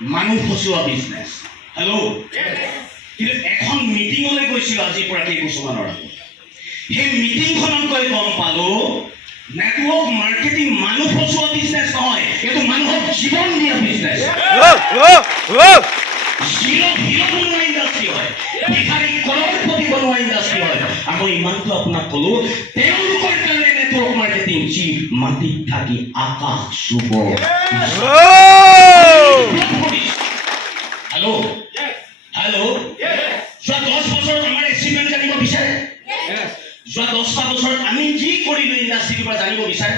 মানুহ ফচুৱা business. Hello', কিন্তু এখন মিটিঙলৈ গৈছিলোঁ আজিৰ পৰা কেইবছৰমানৰ আগত। সেই মিটিংখনত গৈ গম পালোঁ নেটৱৰ্ক মাৰ্কেটিং মানুহ ফচুৱা বিজনেছ নহয়, এইটো মানুহক জীৱন দিয়া বিজনেছ। হিৰ বনোৱা ইণ্ডাষ্ট্ৰী হয়, ভিখাৰী কৰড়পতি বনোৱা ইণ্ডাষ্ট্ৰী হয়। আকৌ ইমানটো আপোনাক ক'লো, তেওঁলোকৰ কাৰণে নেটৱৰ্ক মাৰ্কেটিং যি মাটিত থাকি আকাশ চুব। হেল্ল', হেল্ল', যোৱা 10 বছৰত আমাৰ এচিভমেণ্ট জানিব বিচাৰে? যোৱা 10টা বছৰত আমি কি কৰিলো ইণ্ডাষ্ট্ৰীৰ পৰা জানিব বিচাৰে?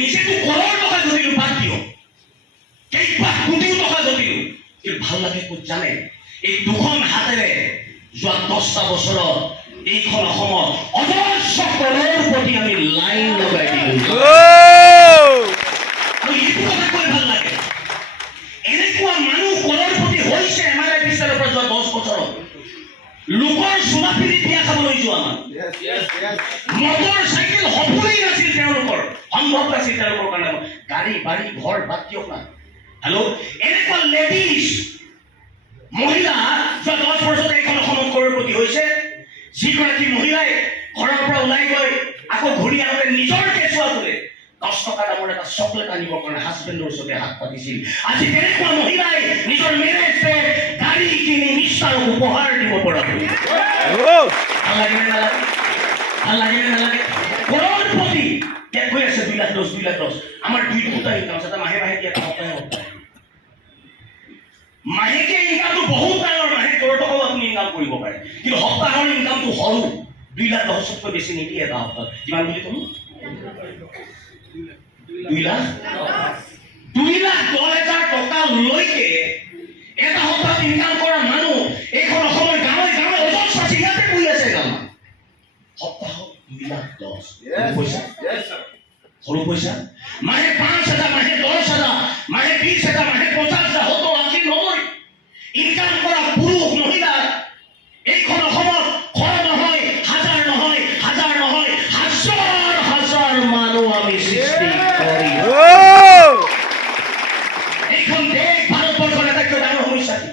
নিজেতো কৰড় টকা ঘটিলো, বাদ দিয়ক কেইবা কোটি টকা ঘটিলো, কিন্তু ভাল লাগে ক'ত জানে? এই দুখন হাতেৰে যোৱা 10টা বছৰত এইখন অসমত অজস্ৰ কৰড়পতি আমি লাইন লগাই দিলো। আৰু এইটো কথা কৈ ভাল লাগে, এনেকুৱা মানুহ কৰড়পতি হৈছে এমআৰআই বিচাৰৰ পৰা যোৱা 10 বছৰত। লোকৰ চুমা পিন্ধি বিয়া খাবলৈ যোৱা মানুহ, মটৰ চাইকেল সপোনেই নাছিল তেওঁলোকৰ, সম্ভৱ নাছিল তেওঁলোকৰ কাৰণে। গাড়ী বাৰী ঘৰ বাদ দিয়ক না। হেল্ল', এনেকুৱা লেডিজ মহিলা যোৱা 10 বছৰত এইখন অসমত কৰড়পতি হৈছে। যিগৰাকী মহিলাই ঘৰৰ পৰা ওলাই গৈ আকৌ ঘূৰি আহোঁতে নিজৰ কেঁচুৱা বোলে 10 টকা দামৰ এটা চকলেট আনিবৰ কাৰণে হাজবেণ্ডৰ ওচৰতে হাত পাতিছিল। আজি তেনেকুৱা মহিলাই নিজৰ মেৰেজ ডে গাড়ী কিনি নিষ্ঠাক উপহাৰ দিব পৰা হ'ল। ভাল লাগে নে নালাগে? ভাল লাগে নে নালাগে? কৰড়পতি কৈ আছে 2 লাখ 10, 2 লাখ 10। আমাৰ 2 ইনকাম আছে, মাহে মাহে দিয়া সপ্তাহে সপ্তাহে মাহেকে ইনকামটো বহুত ডাঙৰ, মাহে কৰড় টকাও আপুনি ইনকাম কৰিব পাৰে, কিন্তু সপ্তাহৰ ইনকামটো সৰু। 2 লাখ 10তকৈ বেছি নিদিয়ে এটা সপ্তাহত। কিমান বুলি ক'লো? 2 লাখ 10,000 টকা লৈকে এটা সপ্তাহত ইনকাম কৰা মানুহ এইখন অসমৰ গাঁৱে গাঁৱে অজস্ৰ চিনাতে বহি আছে। গাঁৱত সপ্তাহত 2 লাখ 10 পইচা, সৰু পইচা। মাহে 5,000, মাহে 10,000, মাহে 20,000, মাহে 50,000, 70, 80, 90 ইনকাম কৰা পুৰুষ মহিলা এইখন অসমত ঘৰ নহয়, হাজাৰ নহয়, হাজাৰ নহয়, হাজাৰ হাজাৰ মানুহ আমি সৃষ্টি কৰি। এইখন দেশ ভাৰতবৰ্ষৰ আটাইতকৈ ডাঙৰ সমস্যা কি?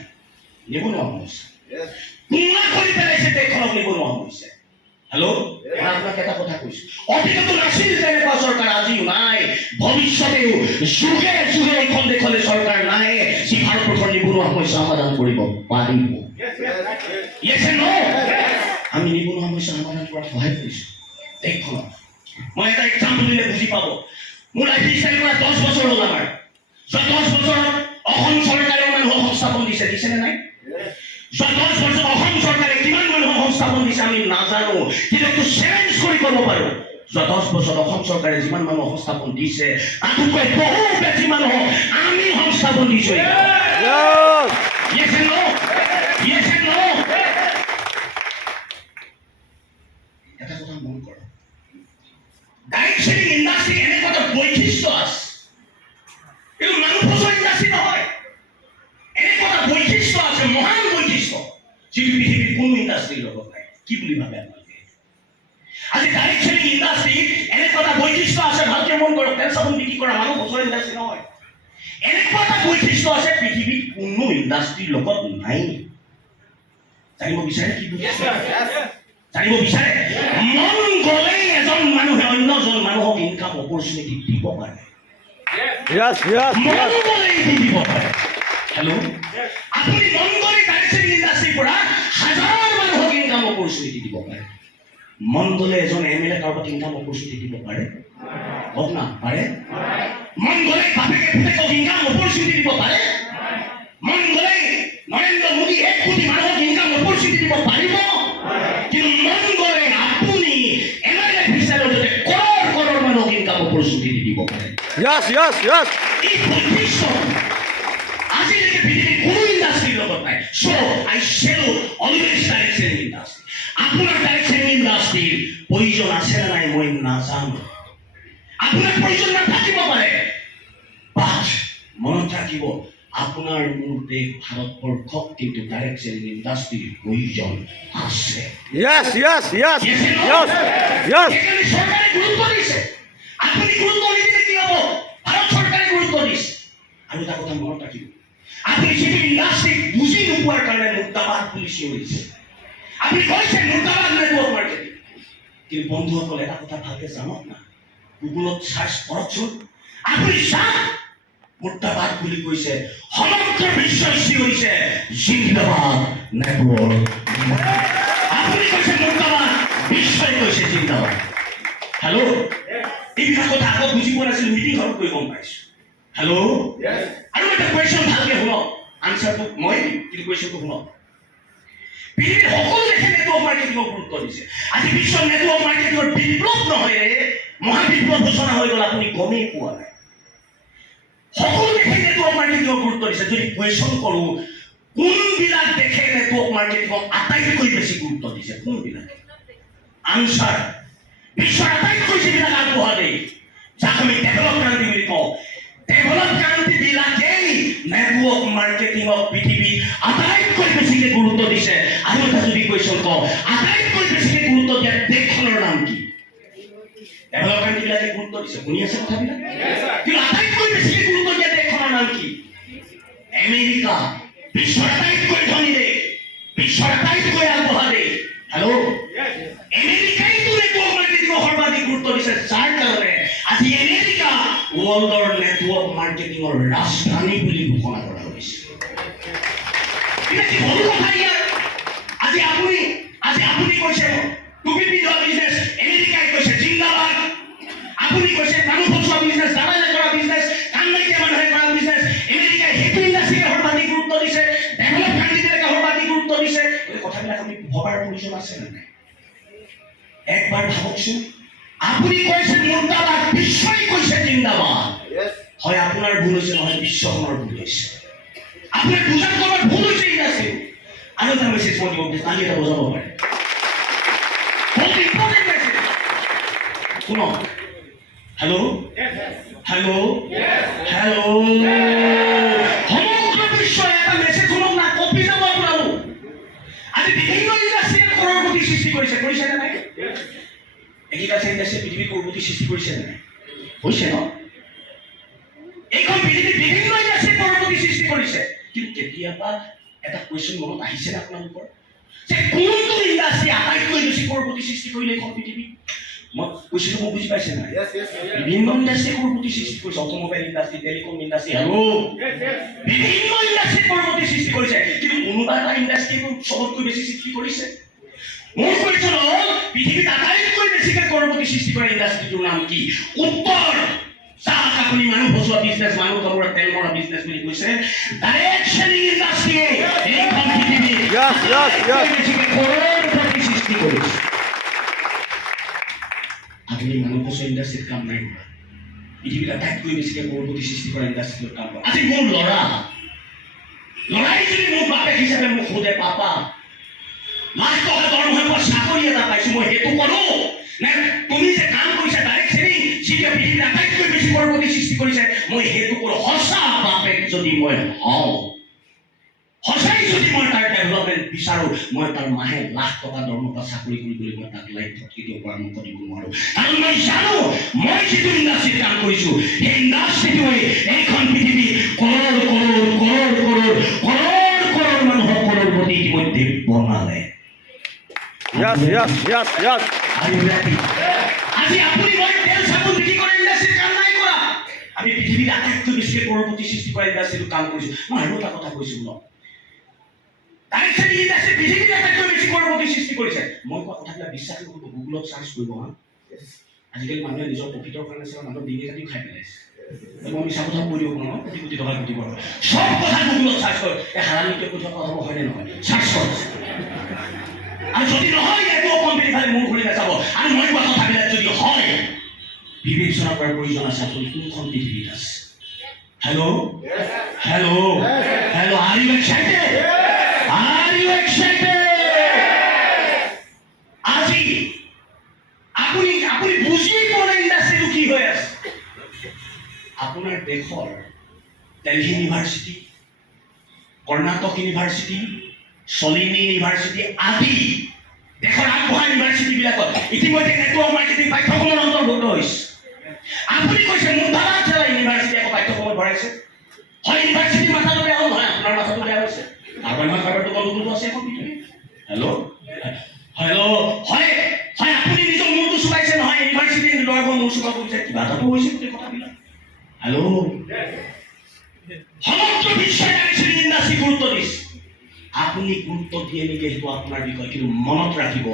নিবনুৱা সমস্যা। কোঙা কৰি পেলাইছে দেশখনক নিবনুৱা সমস্যা। হেল্ল', মই আপোনাক এটা কথা কৈছো, অতীততো নাছিল তেনেকুৱা চৰকাৰ, আজিও নাই, ভৱিষ্যতেও যুগে যুগে এইখন দেশলৈ চৰকাৰ নাই যি ভাৰতবৰ্ষৰ নিবনুৱা সমস্যা সমাধান কৰিব পাৰিব। আমি নিবনুৱা সমস্যা সমাধান কৰাত সহায় কৰিছো দেশখনত। মই এটা এক্সাম্পল দিলে বুজি পাব। মোৰ লাইফ ষ্টাইল কৰা 10 বছৰ হ'ল। আমাৰ যোৱা 10 বছৰত অসম চৰকাৰে মানুহক সংস্থাপন দিছে, দিছেনে নাই? যোৱা 10 বছৰত অসম চৰকাৰে কিমান মানুহক সংস্থাপন দিছে আমি নাজানো, কিন্তু এইটো চেলেঞ্জ কৰি ক'ব পাৰো যোৱা 10 বছৰত অসম চৰকাৰে যিমান মানুহক সংস্থাপন দিছে তাতকৈ বহু বেছি মানুহক আমি সংস্থাপন দিছো। এটা কথা মন কৰক, গাইড শ্বেডিং ইণ্ডাষ্ট্ৰী এনেকুৱা এটা বৈশিষ্ট্য আছে, কিন্তু মানুহ ফচুৱা ইণ্ডাষ্ট্ৰী নহয়। এনেকুৱা এটা বৈশিষ্ট্য আছে, মহান বৈশিষ্ট্য, যিটো পৃথিৱীৰ কোনো ইণ্ডাষ্ট্ৰীৰ লগত নাই। কি বুলি ভাবে আপোনালোকে? আজি গাইড শ্বেডিং ইণ্ডাষ্ট্ৰী এনেকুৱা এটা বৈশিষ্ট্য আছে, ভালকে মন কৰক, তেল চাবোন বিক্ৰী কৰা মানুহ ফচুৱা ইণ্ডাষ্ট্ৰী নহয়। এনেকুৱা এটা বৈশিষ্ট্য আছে পৃথিৱীত কোনো ইণ্ডাষ্ট্ৰীৰ লগত নাই। জানিব বিচাৰে? কি জানিব বিচাৰে? মন গ'লেই এজন মানুহে অন্যজন মানুহক ইনকাম অপৰচুনিটি দিব পাৰে। মন গ'লেই দিব পাৰে। হেল্ল', আপুনি মন গ'লে গাইড শ্বেডিং ইণ্ডাষ্ট্ৰীৰ পৰা হাজাৰ মানুহক ইনকাম অপৰচুনিটি দিব পাৰে। মন গ'লে এজন MLA কাৰোবাক ইনকাম অপৰচুনিটি দিব পাৰে? কওক না, পাৰে? মন গ'লে বাপেকে পুতেকক ইনকাম অপৰচুনিটি দিব পাৰে? মন গ'লে নৰেন্দ্ৰ মোদী 1 কোটি মানুহক ইনকাম অপৰচুনিটি দিব পাৰিব? কিন্তু মন গ'লে আপুনি এমআৰআই বিচাৰৰ জৰিয়তে কৰড় কৰড় মানুহক ইনকাম অপৰচুনিটি দিব পাৰে। এই বৈশিষ্ট্য আজিলৈকে পৃথিৱীৰ কোনো ইণ্ডাষ্ট্ৰীৰ লগত নাই। So I salute always direct selling industry. আপোনাৰ ডাইৰেক্ট চেলিং ইণ্ডাষ্ট্ৰীৰ প্ৰয়োজন আছে নে নাই মই নাজানো। আপোনাৰ প্ৰয়োজন নাথাকিব পাৰে, বাট মনত ৰাখিব আপোনাৰ মোৰ দেশ ভাৰতবৰ্ষক কিন্তু ডাইৰেক্ট চেলিং ইণ্ডাষ্ট্ৰীৰ প্ৰয়োজন আছে। চৰকাৰে গুৰুত্ব দিছে, আপুনি গুৰুত্ব নিদিলে কি হ'ব? ভাৰত চৰকাৰে গুৰুত্ব দিছে। আৰু এটা কথা মনত ৰাখিব, আপুনি যিটো ইণ্ডাষ্ট্ৰিক বুজি নোপোৱাৰ কাৰণে মুৰ্দাবাদ বুলি চিঞৰিছে। আপুনি কৈছে মুৰ্দাবাদ নেটৱৰ্ক মাৰ্কেটিং, কিন্তু বন্ধুসকল এটা কথা ভালকে জানক না, গুগলত চাৰ্চ কৰকচোন, আপুনি চাওক মুৰ্দাবাদ বুলি কৈছে, সমগ্ৰ বিশ্বই চিঞৰিছে জিন্দাবাদ নেটৱৰ্ক। আপুনি কৈছে মুৰ্দাবাদ, বিশ্বই কৈছে জিন্দাবাদ। হেল্ল', এইবিলাক কথা আগত বুজি পোৱা নাছিল, মিটিং হলত গৈ গম পাইছো। হেল্ল', আৰু এটা কুৱেশ্যন ভালকে শুনক, আনচাৰটো মই দিম, কিন্তু কুৱেশ্যনটো শুনক। পৃথিৱীৰ সকলো দেশে নেটৱৰ্ক মাৰ্কেটিঙক গুৰুত্ব দিছে। আজি বিশ্ব নেটৱৰ্ক মাৰ্কেটিঙৰ বিপ্লৱ নহয় ৰে, মহাবিপ্লৱ ঘোষণা হৈ গ'ল, আপুনি গমেই পোৱা নাই। সকলো দেশে নেটৱৰ্ক মাৰ্কেটিঙক গুৰুত্ব দিছে। যদি কুৱেশ্যন কৰোঁ কোনবিলাক দেশে নেটৱৰ্ক মাৰ্কেটিঙক আটাইতকৈ বেছি গুৰুত্ব দিছে, কোনবিলাকে? আনচাৰ, বিশ্বৰ আটাইতকৈ যিবিলাক আগবঢ়া দেশ, যাক আমি ডেভেলপ কাণ্ট্ৰি বুলি কওঁ, ডেভেলপ কাণ্ট্ৰি বিলাকেই নেটৱৰ্ক মাৰ্কেটিঙক পৃথিৱীত আটাইতকৈ বেছিকে গুৰুত্ব দিছে। আৰু এটা যদি কুৱেশ্যন কওঁ, আটাইতকৈ বেছিকে গুৰুত্ব দিয়া দেশখনৰ নাম কি? ডেভেলপ কাণ্ট্ৰি বিলাকে গুৰুত্ব দিছে, শুনি আছে কথাবিলাক? কিন্তু আটাইতকৈ বেছিকে গুৰুত্ব দিয়া দেশখনৰ নাম কি? আমেৰিকা, বিশ্বৰ আটাইতকৈ ধনী দেশ, বিশ্বৰ আটাইতকৈ আগবঢ়া দেশ। হেল্ল', আমেৰিকাইতো নেটৱৰ্ক মাৰ্কেটিঙক সৰ্বাধিক গুৰুত্ব দিছে, যাৰ কাৰণে আজি আমেৰিকা ৱৰ্ল্ডৰ নেটৱৰ্ক মাৰ্কেটিঙৰ ৰাজধানী বুলি ঘোষণা কৰা হৈছে। আজি আপুনি কৈছে টুপি পিন্ধোৱা বিজনেছ, আমেৰিকাই কৈছে জিন্দাবাদ। আপুনি কৈছে মানুহ ফচোৱা বিজনেছ, দালালে কৰা বিজনেছ, কাম নাইকিয়া মানুহে কৰা বিজনেছ, আমেৰিকাই সেইটো ইণ্ডাষ্ট্ৰীকে সৰ্বাধিক গুৰুত্ব দিছে, ডেভেলপ কাণ্ট্ৰিবিলাকে সৰ্বাধিক গুৰুত্ব দিছে। এই কথাবিলাক আপুনি ভবাৰ প্ৰয়োজন আছে নে নাই? একবাৰ ভাবকচোন, আপুনি কৈছে মুৰ্দাবাদ, বিশ্বই কৈছে জিন্দাবাদ। হয় আপোনাৰ ভুল হৈছে, নহয় বিশ্বখনৰ ভুল হৈছে। আপোনাৰ বুজাৰ কৰবাত ভুল হৈছে ইণ্ডাষ্ট্ৰী। আৰু এটা মেছেজ মই দিব বিচাৰিছোঁ, কালি এটা বজাব পাৰে, বহুত ইম্পৰ্টেণ্ট মেছেজ। শুনক, হেল্ল', হেল্ল', হেল্ল', সমগ্ৰ বিশ্বই এটা মেছেজ শুনক না, কপি যাব আপোনালোক। আজি বিভিন্ন ইণ্ডাষ্ট্ৰীয়ে কৰৰপতি সৃষ্টি কৰিছে, কৰিছে নে নাই? এগ্ৰিকালচাৰ ইণ্ডাষ্ট্ৰীয়ে পৃথিৱীত কৰৰপতি সৃষ্টি কৰিছে নে নাই? হৈছে ন? এইখন পৃথিৱীত বিভিন্ন ইণ্ডাষ্ট্ৰীয়ে কৰৰপতি সৃষ্টি কৰিছে, কিন্তু কেতিয়াবা এটা কুৱেশ্যন মনত আহিছে নে আপোনালোকৰ, যে কোনটো ইণ্ডাষ্ট্ৰী আটাইতকৈ বেছি কৰৰপতি সৃষ্টি কৰিলে এইখন পৃথিৱীত? মই কুৱেশ্যনটো মোক বুজি পাইছে নাই? বিভিন্ন ইণ্ডাষ্ট্ৰীয়ে কৰৰপতি সৃষ্টি কৰিছে, অট'মোবাইল ইণ্ডাষ্ট্ৰী, টেলিকম ইণ্ডাষ্ট্ৰী, বিভিন্ন ইণ্ডাষ্ট্ৰীয়ে কৰৰপতি সৃষ্টি কৰিছে, কিন্তু কোনোবা এটা ইণ্ডাষ্ট্ৰীয়ে চবতকৈ বেছি সৃষ্টি কৰিছে। মোৰ কুৱেশ্যন হ'ল, পৃথিৱীত আটাইতকৈ বেছিকে কৰৰপতি সৃষ্টি কৰা ইণ্ডাষ্ট্ৰীটোৰ নাম কি? উত্তৰ, যাক আপুনি মানুহ ফচোৱা বিজনেছ, মানুহ কামোৰা তেল মৰা বিজনেছ বুলি কৈছে, ডাইৰেক্ট চেলিং ইণ্ডাষ্ট্ৰীয়ে এইখন পৃথিৱীত বেছিকে কৰৰপতি সৃষ্টি কৰিছে। আপুনি মানুহ ফচোৱা ইণ্ডাষ্ট্ৰীত কাম নাই কৰা, পৃথিৱীত আটাইতকৈ বেছিকে কৰৰপতি সৃষ্টি কৰা ইণ্ডাষ্ট্ৰীটোত কাম কৰা। আজি মোৰ ল'ৰাই যদি মোৰ বাপেক হিচাপে মোক সোধে, পাপা লাখ টকা দৰমহা পোৱা চাকৰি এটা পাইছো, মই সেইটো কৰো নে তুমি যে কাম কৰিছা ডাইৰেক্ট চেলিং, যিটো পৃথিৱীত আটাইতকৈ বেছি কৰৰপতি সৃষ্টি কৰিছে, মই সেইটো কৰো? সঁচা বাপেক যদি মই হওঁ, সঁচাই যদি মই তাৰ ডেভেলপমেণ্ট বিচাৰো, মই তাৰ মাহে লাখ টকা দৰমহা পোৱা চাকৰি কৰিবলৈ মই তাক লাইফত কেতিয়াও পৰামৰ্শ দিব নোৱাৰো। কাৰণ মই জানো, মই যিটো ইণ্ডাষ্ট্ৰীত কাম কৰিছো, সেই ইণ্ডাষ্ট্ৰীটোৱে এইখন পৃথিৱীত কৰৰ কৰৰ কৰৰ কৰৰ কৰৰ কৰৰ মানুহক কৰৰপতি ইতিমধ্যে বনালে। আজি আপুনি মই তেল চাবোন বিক্ৰী কৰে ইণ্ডাষ্ট্ৰীত কাম নাই কৰা, আমি পৃথিৱীত আটাইতকৈ বেছিকে কৰৰপতি সৃষ্টি কৰা ইণ্ডাষ্ট্ৰীটো কাম কৰিছো। মই আৰু এটা কথা কৈছো ন, ডাইৰেক্ট চেলিং ইণ্ডাষ্ট্ৰী পৃথিৱীত আটাইতকৈ বেছি কৰৰপতি সৃষ্টি কৰিছে। মই কোৱা কথাবিলাক বিশ্বাস কৰিব, গুগলত চাৰ্চ কৰিব। আজিকালি মানুহে নিজৰ প্ৰফিটৰ কাৰণে মানুহৰ ডিঙি কাটিও খাই পেলাইছে। মই মিছা কথা কৈ দিব পাৰোঁ, কোটি কোটি টকা ঘটিব পাৰোঁ, চব কথা গুগলত চাৰ্চ কৰে। হাৰালিকে কৈ থকা হ'ব, হয়নে নহয়? চাৰ্চ কৰক, আৰু যদি নহয় নেটৱৰ্ক কোম্পানী ফালে মূৰ ঘূৰি নাযাব। আৰু মই কোৱা কথাবিলাক যদি হয়, বিবেচনা কৰাৰ প্ৰয়োজন আছে, আপুনি কোনখন পৃথিৱীত আছে? Hello', hello', hello', are you excited? Are you excited? আজি আপুনি বুজি পোৱা নাই ইণ্ডাষ্ট্ৰীটো কি হৈ আছে। আপোনাৰ দেশৰ Delhi university, Karnataka university, Shoolini university আদি দেশৰ আগবঢ়া ইউনিভাৰ্চিটিবিলাকত ইতিমধ্যে নেটৱৰ্ক মাৰ্কেটিং পাঠ্যক্ৰমৰ অন্তৰ্ভুক্ত হৈছে। আপুনি কৈছে মুৰ্দাবাদ ইউনিভাৰ্চিটি আকৌ পাঠ্যক্ৰমত ভৰাইছে। হয় ইউনিভাৰ্চিটিৰ মাথাটো বেয়া হ'ল নহয় আপোনাৰ মাথাটো বেয়া হৈছে কাৰোবাৰটো গণ্ডগোলটো আছে এখন পৃথিৱী হেল্ল' হয় হয় আপুনি নিজৰ মূৰটো চুবাইছে নহয় ইউনিভাৰ্চিটিৰ ল'ৰাবোৰ মূৰ চুবাব গৈছে কিবা এটাতো হৈছে গোটেই কথাবিলাক হেল্ল' সমগ্ৰ বিশ্বই ডাইৰেকশ্যন ইণ্ডাষ্ট্ৰী গুৰুত্ব দিছে আপুনি গুৰুত্ব দিয়ে নেকি সেইটো আপোনাৰ বিষয় কিন্তু মনত ৰাখিব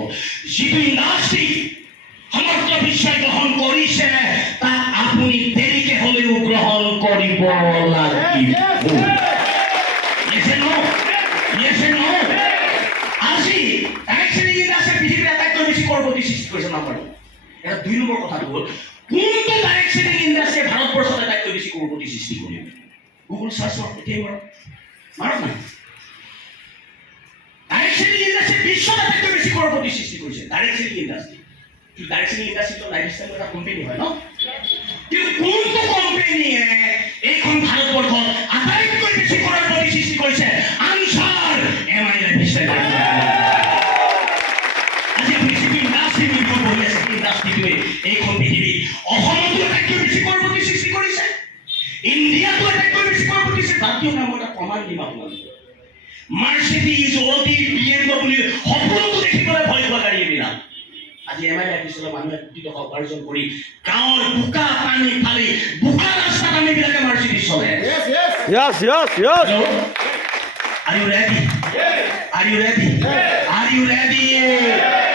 যিটো ইণ্ডাষ্ট্ৰী সমগ্ৰ বিশ্বই গ্ৰহণ কৰিছে তাক আপুনি দেৰিকে হ'লেও গ্ৰহণ কৰিব লাগিব আজি ডাইৰেকশ্যন ইণ্ডাষ্ট্ৰী পৃথিৱীৰ আটাইতকৈ বেছি কৰপতি সৃষ্টি কৰিছে নাপাৰোঁ এটা 2 নম্বৰ কথাটো হ'ল কোনটো ডাইৰেকশ্যন ইণ্ডাষ্ট্ৰীয়ে ভাৰতবৰ্ষত আটাইতকৈ বেছি কৰপতি সৃষ্টি কৰিব গুগল চাৰ্চ মাৰক না ডাইৰেকশ্যন ইণ্ডাষ্ট্ৰী বিশ্বত আটাইতকৈ বেছি কৰপতি সৃষ্টি কৰিছে ডাইৰেকশ্যন ইণ্ডাষ্ট্ৰী ডাইৰেকশ্যন ইণ্ডাষ্ট্ৰীটো লাইফষ্টাইল এটা কোম্পানী হয় ন কিন্তু কোনটো কোম্পানীয়ে এইখন ভাৰতবৰ্ষত আটাইতকৈ বেছি কৰপতি সৃষ্টি কৰিছে আনচাৰ এমআই লাইফষ্টাইল আজি আপুনি যিটো ইণ্ডাষ্ট্ৰী নিৰ্ভৰ কৰি আছে সেই ইণ্ডাষ্ট্ৰীটোৱে এইখন পৃথিৱীত অসমতো আটাইতকৈ বেছি কৰপতি সৃষ্টি কৰিছে ইণ্ডিয়াতো আটাইতকৈ বেছি কৰপতি সৃষ্টি বাদ দিয়ক মই এটা প্ৰমাণ দিম আপোনালোকক মাৰ্চিডিজ অডি BMW সকলোতো দেখিবলৈ ভয় খোৱা গাড়ী এইবিলাক আজি এমআই লাইফষ্টাইলৰ মানুহে কোটি টকা উপাৰ্জন কৰি গাঁৱৰ বোকা পানী ফালি বোকা ৰাস্তাত আমিবিলাকে মাৰ্চিডিজ চলে Yes. Are you ready? Are you ready? Are you ready?